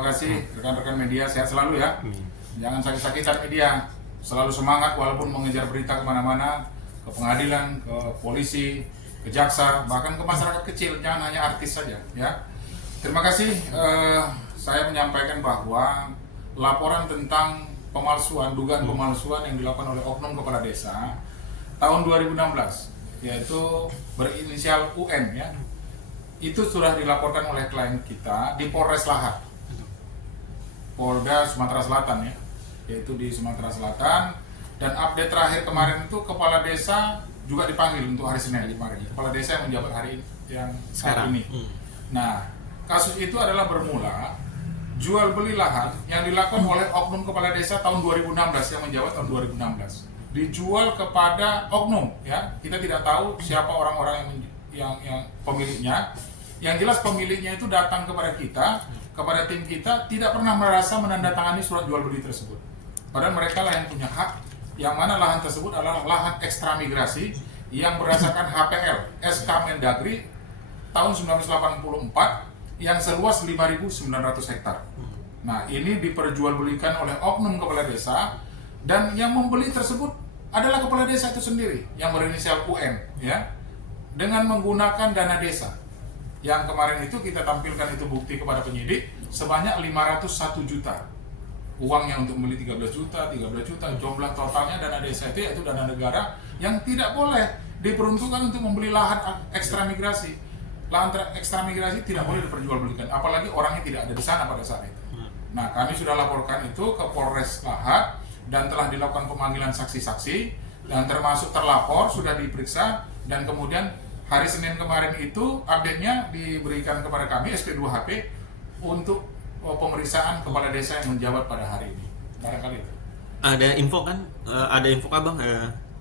terima kasih rekan-rekan media, sehat selalu ya. Jangan sakit-sakitan media, selalu semangat walaupun mengejar berita kemana-mana, ke pengadilan, ke polisi, ke jaksa, bahkan ke masyarakat kecil, jangan hanya artis saja ya. Terima kasih, saya menyampaikan bahwa laporan tentang pemalsuan, dugaan pemalsuan yang dilakukan oleh oknum kepala desa tahun 2016, yaitu berinisial UN ya, itu sudah dilaporkan oleh klien kita di Polres Lahat, Polda Sumatera Selatan ya, yaitu di Sumatera Selatan. Dan update terakhir kemarin itu kepala desa juga dipanggil untuk hari Senin kemarin, kepala desa yang menjabat hari yang saat ini. Nah, kasus itu adalah bermula jual beli lahan yang dilakukan oleh oknum kepala desa tahun 2016 yang menjabat tahun 2016. Dijual kepada oknum ya, kita tidak tahu siapa orang-orang yang pemiliknya. Yang jelas pemiliknya itu datang kepada kita, kepada tim kita, tidak pernah merasa menandatangani surat jual beli tersebut. Padahal mereka lah yang punya hak, yang mana lahan tersebut adalah lahan ekstra migrasi yang berdasarkan HPL SK Mendagri tahun 1984 yang seluas 5.900 hektar. Nah, ini diperjualbelikan oleh oknum kepala desa, dan yang membeli tersebut adalah kepala desa itu sendiri yang berinisial UN ya, dengan menggunakan dana desa. Yang kemarin itu kita tampilkan itu bukti kepada penyidik sebanyak 501 juta. Uangnya untuk membeli 13 juta, jumlah totalnya dana desa itu yaitu dana negara yang tidak boleh diperuntukkan untuk membeli lahan ekstra migrasi. Lahan ekstra migrasi tidak boleh diperjualbelikan, apalagi orangnya tidak ada di sana pada saat itu. Nah, kami sudah laporkan itu ke Polres Lahat dan telah dilakukan pemanggilan saksi-saksi, dan termasuk terlapor sudah diperiksa, dan kemudian hari Senin kemarin itu update-nya diberikan kepada kami SP2HP untuk pemeriksaan kepala desa yang menjabat pada hari ini. Barangkali itu. Ada info kan? Ada info Abang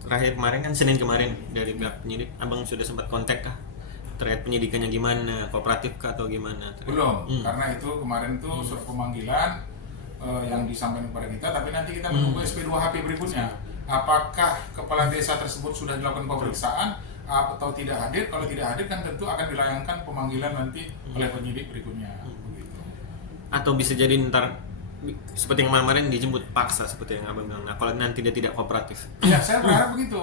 terakhir kemarin kan Senin kemarin dari pihak penyidik, Abang sudah sempat kontak kah? Terkait penyidikannya gimana? Kooperatif kah atau gimana? Belum, karena itu kemarin itu surat pemanggilan yang disampaikan kepada kita, tapi nanti kita menunggu SP2HP berikutnya. Apakah kepala desa tersebut sudah dilakukan pemeriksaan atau tidak hadir? Kalau tidak hadir kan tentu akan dilayangkan pemanggilan nanti oleh penyidik berikutnya. Begitu. Atau bisa jadi ntar seperti yang kemarin dijemput paksa seperti yang Abang bilang. Nah, kalau nanti dia tidak kooperatif. Ya, saya berharap begitu.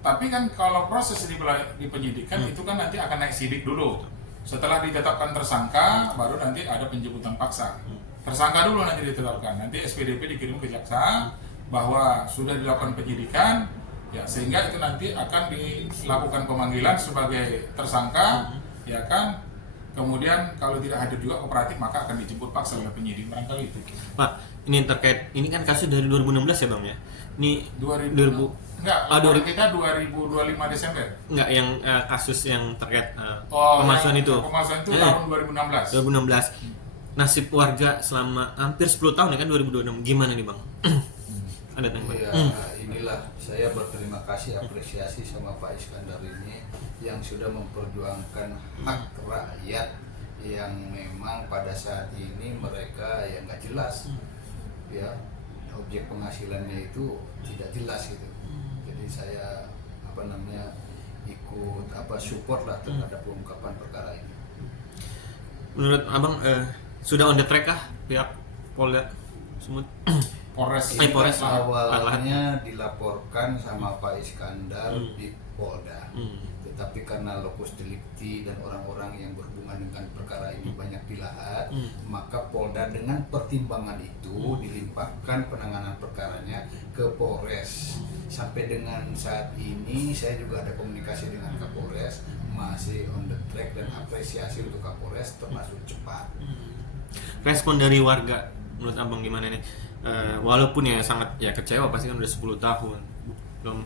Tapi kan kalau proses di penyidikan itu kan nanti akan naik sidik dulu. Setelah ditetapkan tersangka, baru nanti ada penjemputan paksa. Tersangka dulu nanti ditetapkan. Nanti SPDP dikirim ke jaksa bahwa sudah dilakukan penyidikan, ya, sehingga itu nanti akan dilakukan pemanggilan sebagai tersangka, ya kan. Kemudian kalau tidak hadir juga kooperatif, maka akan dijemput paksa oleh penyidik, barangkali itu. Pak, ini terkait, ini kan kasus dari 2016 ya Bang ya? Ini 2000 enggak, kita 2025 Desember. Enggak, yang kasus yang terkait pemalsuan itu. Pemalsuan itu tahun 2016. 2016. Nasib warga selama hampir 10 tahun ya kan 2026. Gimana nih Bang? Ada tanya Bang? Ya, inilah saya berterima kasih, apresiasi sama Pak Iskandar ini yang sudah memperjuangkan hak rakyat yang memang pada saat ini mereka yang nggak jelas, ya, objek penghasilannya itu tidak jelas gitu. Jadi saya ikut support lah terhadap pengungkapan perkara ini. Menurut Abang sudah on the track kah pihak Polda Sumut? Polres. Awalnya dilaporkan sama Pak Iskandar di Polda, tetapi karena lokus delikti dan orang-orang yang berhubungan dengan perkara ini banyak di Lahat, maka Polda dengan pertimbangan itu dilimpahkan penanganan perkaranya ke Polres. Sampai dengan saat ini saya juga ada komunikasi dengan Kapolres, masih on the track, dan apresiasi untuk Kapolres termasuk cepat. Respon dari warga menurut Abang gimana nih? Walaupun ya sangat ya kecewa, pasti kan udah 10 tahun belum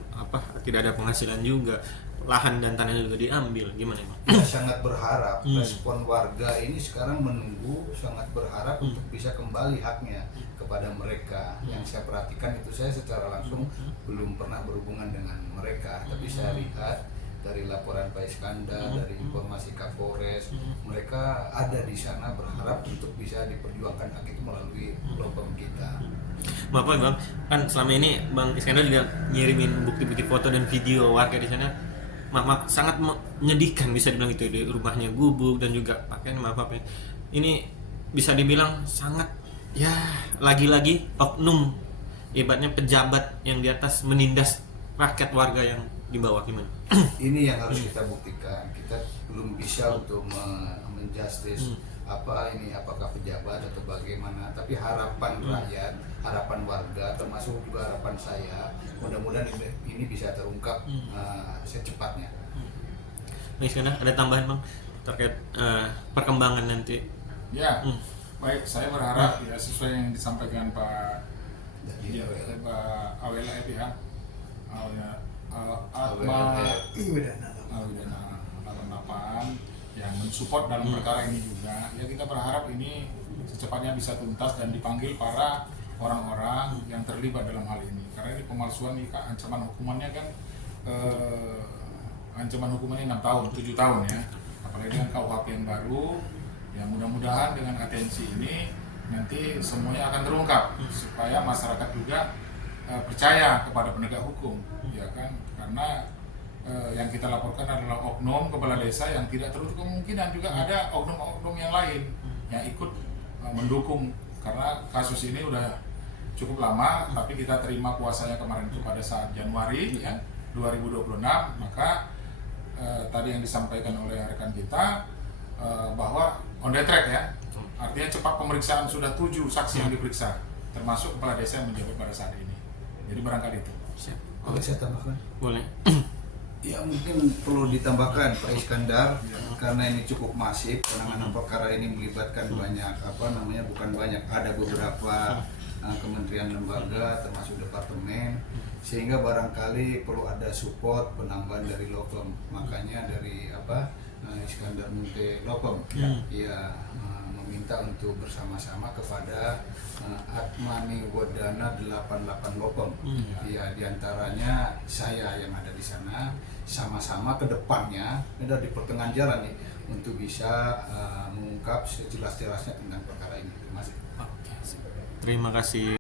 tidak ada penghasilan juga, lahan dan tanahnya juga diambil, gimana Bang? Kita sangat berharap respon warga ini sekarang menunggu, sangat berharap untuk bisa kembali haknya kepada mereka. Yang saya perhatikan itu, saya secara langsung belum pernah berhubungan dengan mereka, tapi saya lihat dari laporan Pak Iskandar, dari informasi Kapolres, mereka ada di sana berharap untuk bisa diperjuangkan hak itu melalui lobang kita. Maaf Bang, kan selama ini Bang Iskandar juga ngirimin bukti-bukti foto dan video warga di sana. Maaf, sangat menyedihkan bisa dibilang itu, di rumahnya gubuk dan juga pakaian, maaf ya. Ini bisa dibilang sangat ya lagi-lagi oknum ibaratnya pejabat yang di atas menindas rakyat warga yang di bawah gimana? Ini yang harus kita buktikan. Kita belum bisa untuk menjustice apakah pejabat atau bagaimana, tapi harapan rakyat, harapan warga, termasuk juga harapan saya, mudah-mudahan ini bisa terungkap secepatnya. Baik, sekarang ada tambahan Bang terkait perkembangan nanti? Ya, baik. Saya berharap ya sesuai yang disampaikan Pak Awela itu ya, Awidana 88 yang mensupport dalam perkara ini juga. Ya kita berharap ini secepatnya bisa tuntas dan dipanggil para orang-orang yang terlibat dalam hal ini. Karena ini pemalsuan ini ancaman hukumannya kan ancaman hukumannya 6 tahun, 7 tahun ya. Apalagi dengan KUHP yang baru. Ya mudah-mudahan dengan atensi ini nanti semuanya akan terungkap supaya masyarakat juga percaya kepada penegak hukum, ya kan? Karena yang kita laporkan adalah oknum kepala desa yang tidak tertutup kemungkinan juga ada oknum-oknum yang lain yang ikut mendukung, karena kasus ini udah cukup lama, tapi kita terima kuasanya kemarin itu pada saat Januari ya 2026, maka tadi yang disampaikan oleh rekan kita bahwa on the track ya, artinya cepat pemeriksaan, sudah 7 saksi yang diperiksa, termasuk kepala desa yang menjabat pada saat ini. Jadi barangkali itu. Boleh saya tambahkan? Boleh. Ya mungkin perlu ditambahkan Pak Iskandar, karena ini cukup masif, penanganan perkara ini melibatkan banyak bukan banyak, ada beberapa kementerian lembaga termasuk departemen, sehingga barangkali perlu ada support penambahan dari Lokom. Makanya dari Iskandar Munte Lokom ya meminta untuk bersama-sama kepada Atmani Wadana 88 Lokom. Ya diantaranya saya yang ada di sana, sama-sama ke depannya ada di pertengahan jalan nih untuk bisa mengungkap sejelas-jelasnya tentang perkara ini. Terima kasih. Terima kasih.